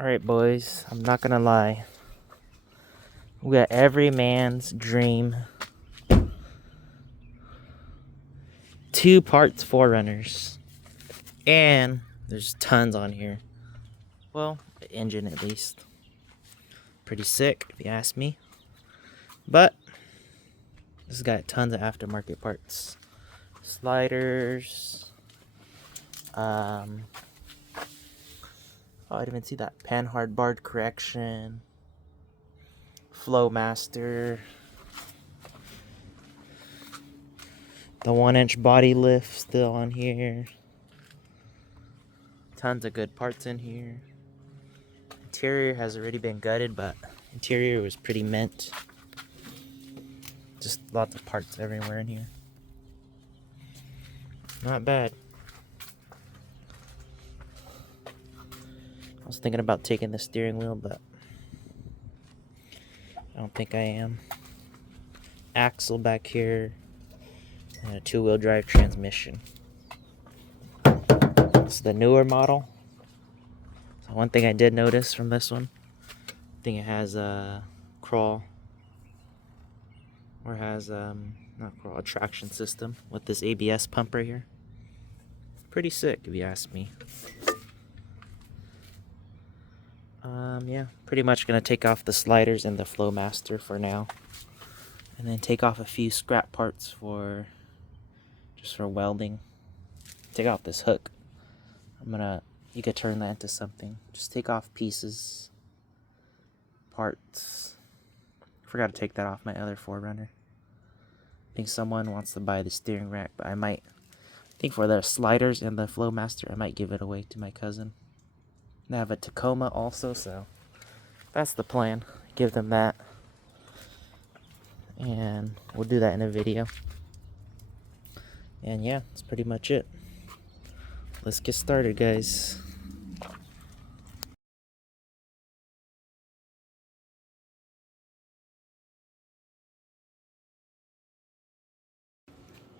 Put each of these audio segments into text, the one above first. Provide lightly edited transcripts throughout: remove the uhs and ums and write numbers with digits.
Alright, boys, I'm not gonna lie. We got every man's dream. 2 parts 4Runners. And there's tons on here. Well, the engine at least. Pretty sick, if you ask me. But this has got tons of aftermarket parts. Sliders. Oh, I didn't even see that. Panhard barred correction. Flowmaster. The 1-inch body lift still on here. Tons of good parts in here. Interior has already been gutted, but interior was pretty mint. Just lots of parts everywhere in here. Not bad. I was thinking about taking the steering wheel, but I don't think I am. Axle back here, and a 2-wheel drive transmission. It's the newer model. So one thing I did notice from this one, I think it has a crawl, or has not crawl, a traction system with this ABS pump right here. Pretty sick, if you ask me. Yeah, pretty much gonna take off the sliders and the Flowmaster for now, and then take off a few scrap parts just for welding. Take off this hook. You could turn that into something. Just take off pieces, parts. Forgot to take that off my other 4Runner. I think someone wants to buy the steering rack, but I think for the sliders and the Flowmaster, I might give it away to my cousin. They have a Tacoma also, so that's the plan. Give them that. And we'll do that in a video. And yeah, that's pretty much it. Let's get started, guys.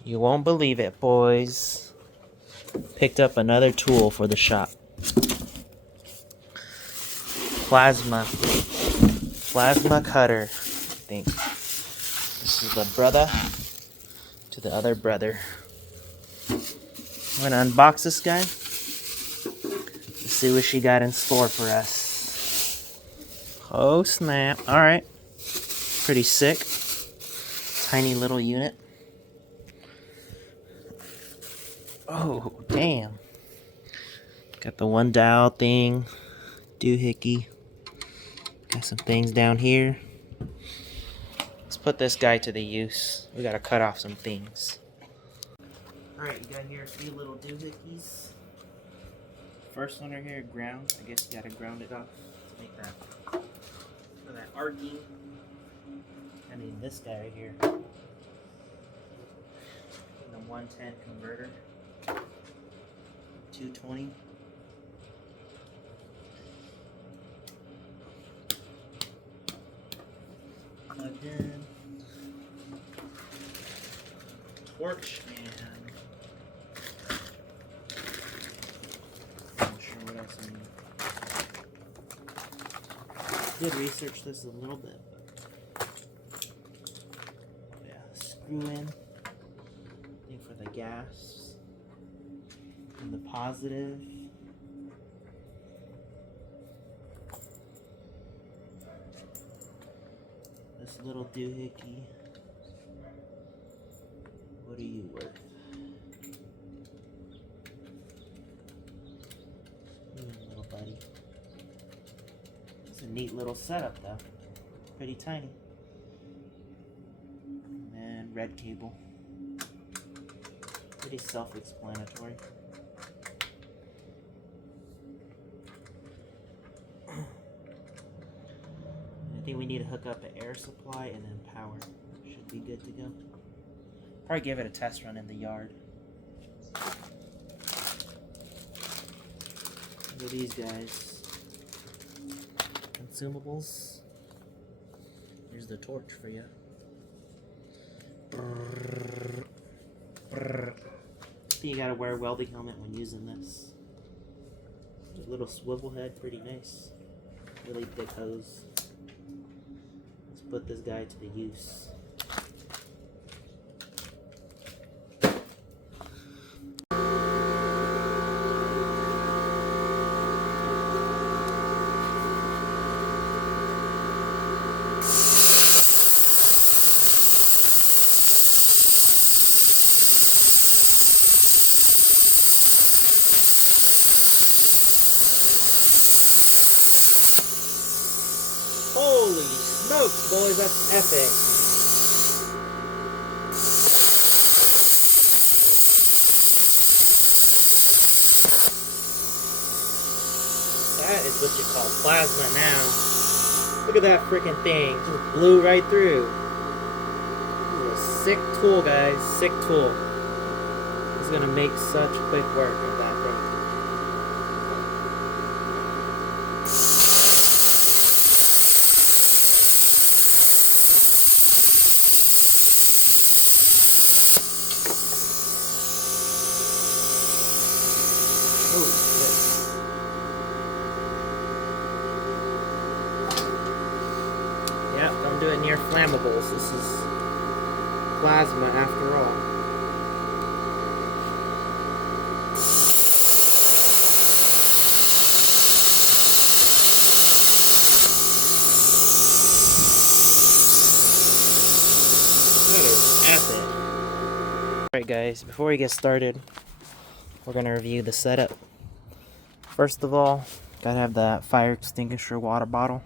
You won't believe it, boys. Picked up another tool for the shop. Plasma cutter, I think. This is the brother to the other brother. I'm gonna unbox this guy. Let's see what she got in store for us. Oh snap. Alright. Pretty sick. Tiny little unit. Oh, damn. Got the 1 dial thing. Doohickey. Got some things down here. Let's put this guy to the use. We gotta cut off some things. Alright, you got here a few little doohickeys. First one right here, ground. I guess you gotta ground it off to make that for that arcing. I mean this guy right here. The 110 converter. 220. Plugged in. Torch and I'm not sure what else I need. Did research this a little bit, but yeah, screw in. I think for the gas and the positive. This little doohickey. What are you worth? Little buddy. It's a neat little setup though. Pretty tiny. And red cable. Pretty self-explanatory. I think we need to hook up an air supply and then power. Should be good to go. Probably give it a test run in the yard. Look at these guys. Consumables. Here's the torch for you. Brrr, brrr. I think you gotta wear a welding helmet when using this. A little swivel head, pretty nice. really thick hose. Let's put this guy to the use. Holy smokes, boys, that's epic. That is what you call plasma now. Look at that freaking thing. Just blew right through. This is a sick tool, guys. Sick tool. It's gonna make such quick work of that thing. Oh, shit. Yeah, don't do it near flammables. This is plasma after all. That is epic. Alright guys, before we get started, we're going to review the setup. First of all, gotta have that fire extinguisher water bottle.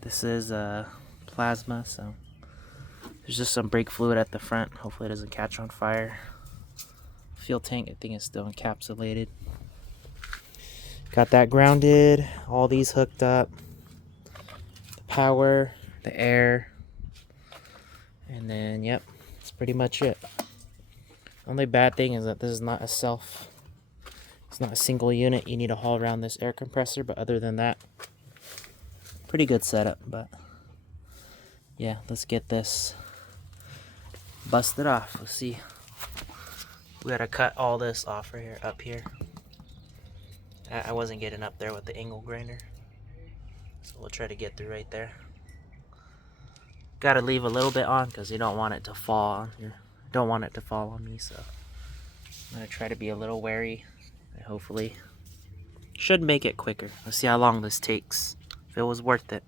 This is plasma, so there's just some brake fluid at the front. Hopefully it doesn't catch on fire. Fuel tank, I think, is still encapsulated. Got that grounded, all these hooked up. The power, the air, and then, yep, that's pretty much it. Only bad thing is that this is not it's not a single unit. You need to haul around this air compressor, but other than that, pretty good setup. But yeah, let's get this busted off. Let's see. We gotta cut all this off right here, up here. I wasn't getting up there with the angle grinder, so we'll try to get through right there. Gotta leave a little bit on because you don't want it to fall on your, don't want it to fall on me. So I'm gonna try to be a little wary. And hopefully, should make it quicker. Let's see how long this takes. If it was worth it.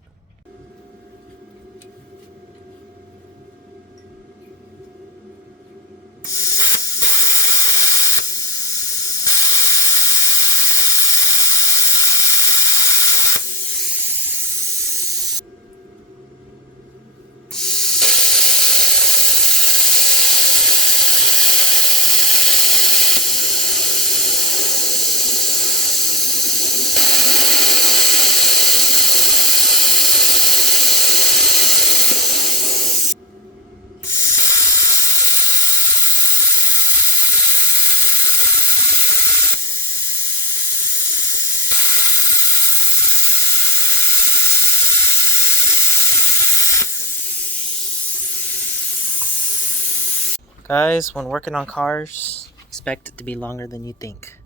Guys, when working on cars, expect it to be longer than you think.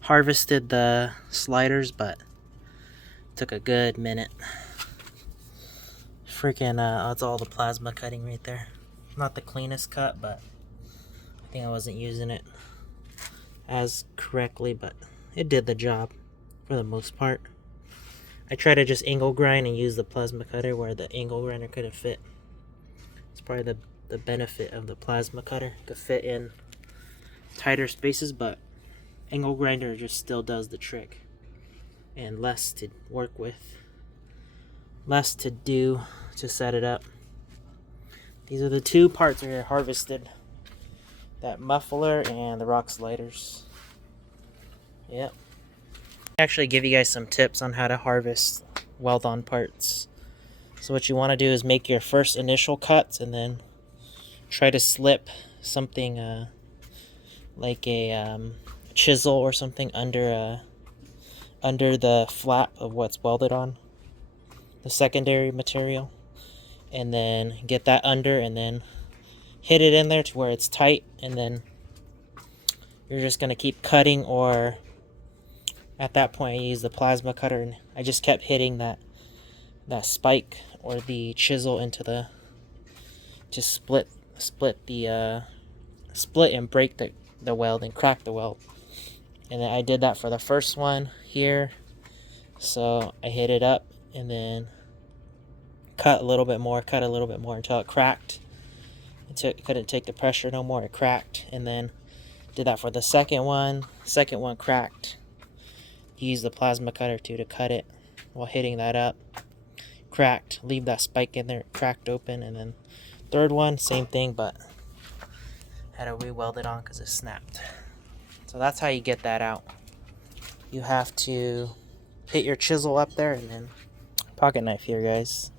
Harvested the sliders, but took a good minute. Freaking, that's all the plasma cutting right there. Not the cleanest cut, but I think I wasn't using it as correctly, but it did the job for the most part. I tried to just angle grind and use the plasma cutter where the angle grinder couldn't fit. It's probably the benefit of the plasma cutter, could fit in tighter spaces, but angle grinder just still does the trick, and less to work with, less to do to set it up. These are the two parts I harvested, that muffler and the rock sliders. Yep. Actually give you guys some tips on how to harvest weld on parts. So what you want to do is make your first initial cuts and then try to slip something like a chisel or something under the flap of what's welded on, the secondary material, and then get that under and then hit it in there to where it's tight, and then you're just going to keep cutting or At that point, I used the plasma cutter, and I just kept hitting that spike or the chisel into the, just split and break the weld and crack the weld. And then I did that for the first one here. So I hit it up and then cut a little bit more until it cracked. It couldn't take the pressure no more. It cracked, and then did that for the second one. Second one cracked. Used the plasma cutter to cut it while hitting that up. Cracked. Leave that spike in there. It cracked open, and then third one, same thing, but had to re-weld it on because it snapped. So that's how you get that out. You have to hit your chisel up there, and then pocket knife here, guys.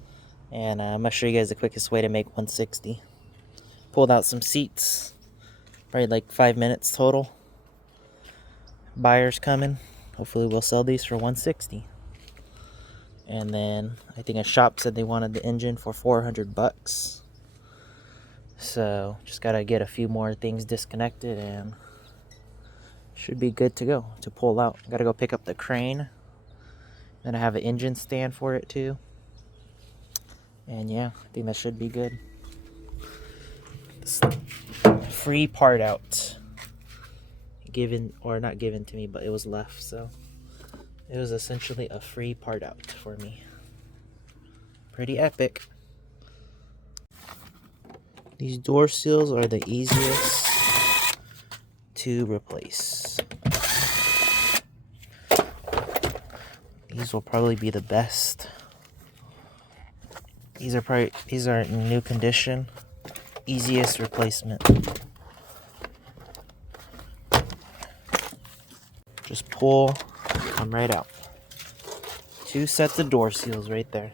And I'm gonna show you guys the quickest way to make 160. Pulled out some seats, probably like 5 minutes total. Buyers coming. Hopefully we'll sell these for 160. And then I think a shop said they wanted the engine for 400 bucks. So just gotta get a few more things disconnected and should be good to go to pull out. Gotta go pick up the crane. Then I have an engine stand for it too. And yeah, I think that should be good. This free part out. Given, or not given to me, but it was left, so it was essentially a free part out for me. Pretty epic. These door seals are the easiest to replace. These will probably be the best. These are in new condition. Easiest replacement. Just pull, come right out. 2 sets of door seals right there.